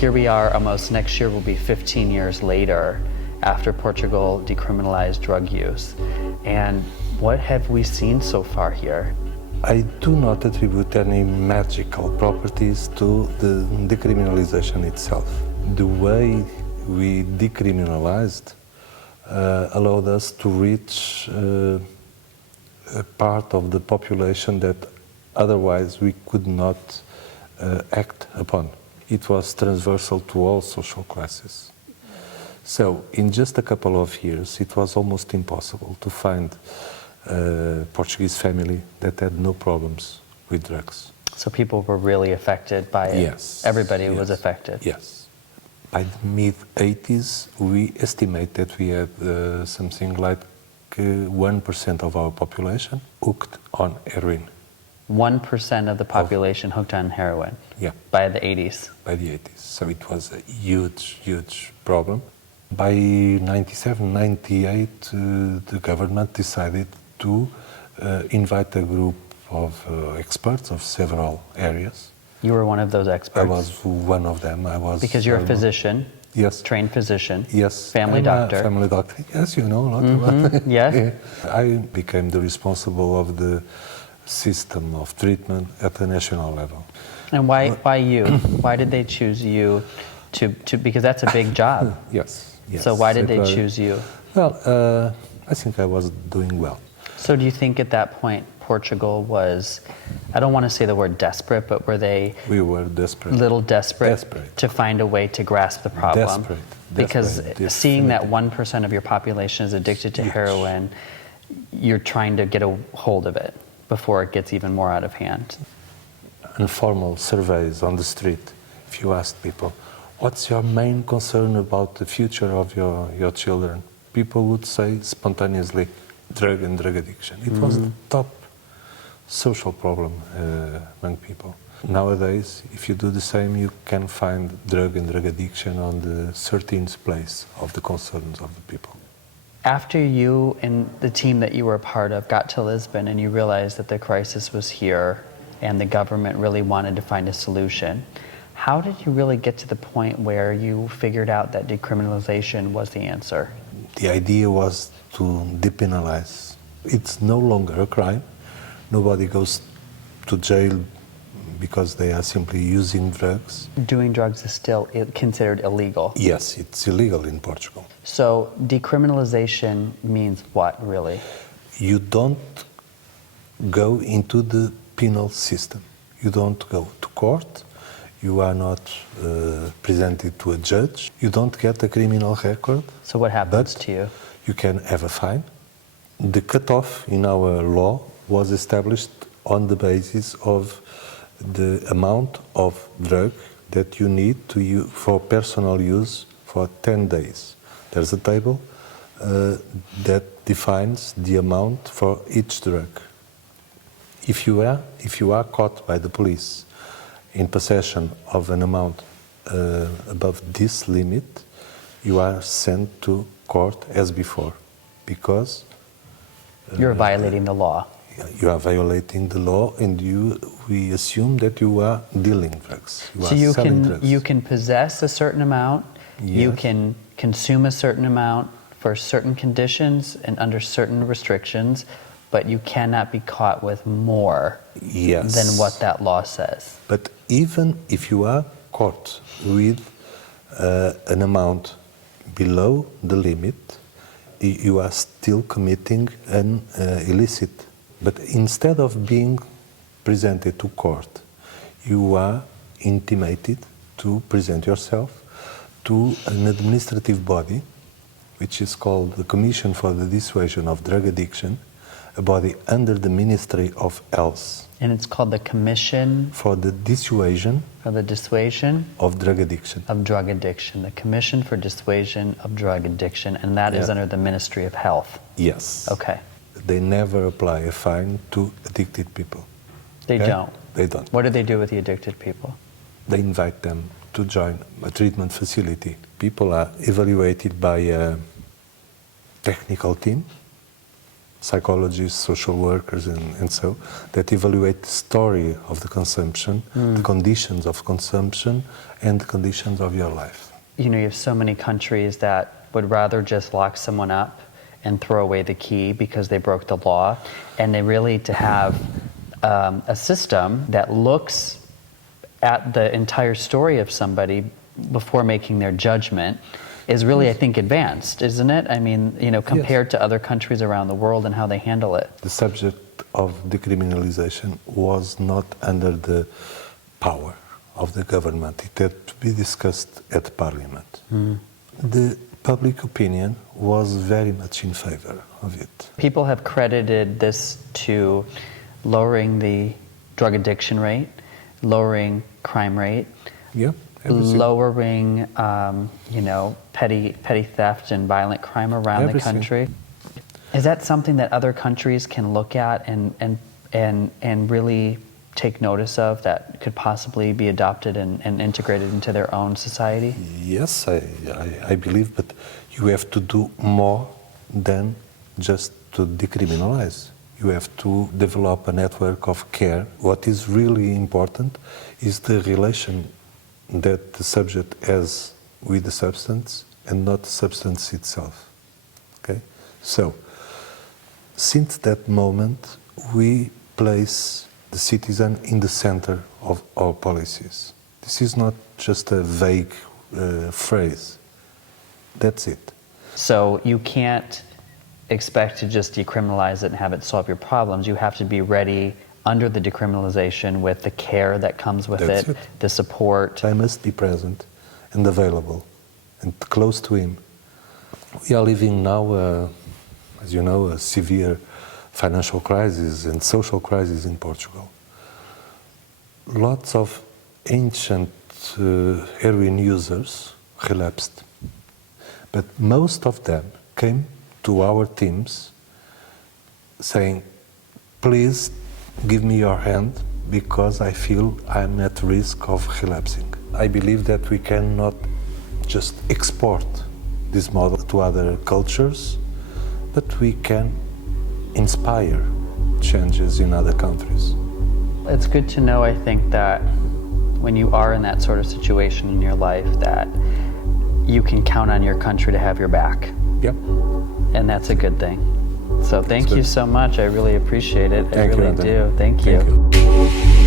here we are, almost next year will be 15 years later after Portugal decriminalized drug use. And what have we seen so far here? I do not attribute any magical properties to the decriminalization itself. The way we decriminalized allowed us to reach a part of the population that otherwise we could not act upon. It was transversal to all social classes. So in just a couple of years, it was almost impossible to find a Portuguese family that had no problems with drugs. So people were really affected by it? Yes. Everybody was affected? Yes. By the mid-80s, we estimate that we had something like 1% of our population hooked on heroin. 1% of the population hooked on heroin? Yeah. By the 80s? By the 80s. So it was a huge, huge problem. By 97, 98, the government decided to invite a group of experts of several areas. You were one of those experts? I was one of them. I was. Because you're a physician? Yes. Trained physician? Yes. Family doctor? Family doctor. Yes, you know a lot about it. Yes? Yeah. I became the responsible of the system of treatment at the national level. And why you? Why did they choose you to because that's a big job? Yes, yes. So why did they choose you? Well, I think I was doing well. So do you think at that point Portugal was, I don't want to say the word desperate, but were they... We were desperate. Little desperate to find a way to grasp the problem? Desperate. Because seeing that 1% of your population is addicted to heroin, you're trying to get a hold of it before it gets even more out of hand. Informal surveys on the street, if you ask people, what's your main concern about the future of your children? People would say spontaneously, drug and drug addiction. It was the top social problem among people. Nowadays, if you do the same, you can find drug and drug addiction on the 13th place of the concerns of the people. After you and the team that you were a part of got to Lisbon and you realized that the crisis was here and the government really wanted to find a solution, how did you really get to the point where you figured out that decriminalization was the answer? The idea was to depenalize. It's no longer a crime. Nobody goes to jail because they are simply using drugs. Doing drugs is still considered illegal? Yes, it's illegal in Portugal. So decriminalization means what, really? You don't go into the penal system. You don't go to court. You are not presented to a judge. You don't get a criminal record. So what happens to you? You can have a fine. The cutoff in our law was established on the basis of the amount of drug that you need to use for personal use for 10 days. There's a table that defines the amount for each drug. If you are caught by the police in possession of an amount above this limit, you are sent to court as before, because you're violating the law. You are violating the law, and we assume that you are dealing drugs. So you can possess a certain amount, you can consume a certain amount for certain conditions and under certain restrictions, but you cannot be caught with more than what that law says. But even if you are caught with an amount below the limit, you are still committing an illicit. But instead of being presented to court, you are intimated to present yourself to an administrative body, which is called the Commission for the Dissuasion of Drug Addiction, a body under the Ministry of Health. And it's called the Commission for the Dissuasion of Drug Addiction. Of drug addiction. The Commission for Dissuasion of Drug Addiction, and that is under the Ministry of Health. Yes. Okay. They never apply a fine to addicted people. They don't? They don't. What do they do with the addicted people? They invite them to join a treatment facility. People are evaluated by a technical team psychologists, social workers, and so, that evaluate the story of the consumption, the conditions of consumption, and the conditions of your life. You know, you have so many countries that would rather just lock someone up and throw away the key because they broke the law, and they really to have a system that looks at the entire story of somebody before making their judgment is really, I think, advanced, isn't it? I mean, you know, compared to other countries around the world and how they handle it. The subject of decriminalization was not under the power of the government. It had to be discussed at Parliament. The public opinion was very much in favor of it. People have credited this to lowering the drug addiction rate, lowering crime rate, lowering, you know, petty theft and violent crime around the country. Is that something that other countries can look at and really take notice of, that could possibly be adopted and integrated into their own society? Yes, I believe, but you have to do more than just to decriminalize. You have to develop a network of care. What is really important is the relation that the subject has with the substance and not the substance itself. Okay? So, since that moment, we place the citizen in the center of our policies. This is not just a vague phrase. That's it. So you can't expect to just decriminalize it and have it solve your problems. You have to be ready under the decriminalization with the care that comes with it, the support. I must be present and available and close to him. We are living now, as you know, a severe financial crisis and social crisis in Portugal. Lots of ancient heroin users relapsed, but most of them came to our teams saying, please give me your hand because I feel I'm at risk of relapsing. I believe that we cannot just export this model to other cultures, but we can inspire changes in other countries. It's good to know, I think, that when you are in that sort of situation in your life, that you can count on your country to have your back. Yep. And that's a good thing. So thank you so much. I really appreciate it. I really do. Thank you. Thank you.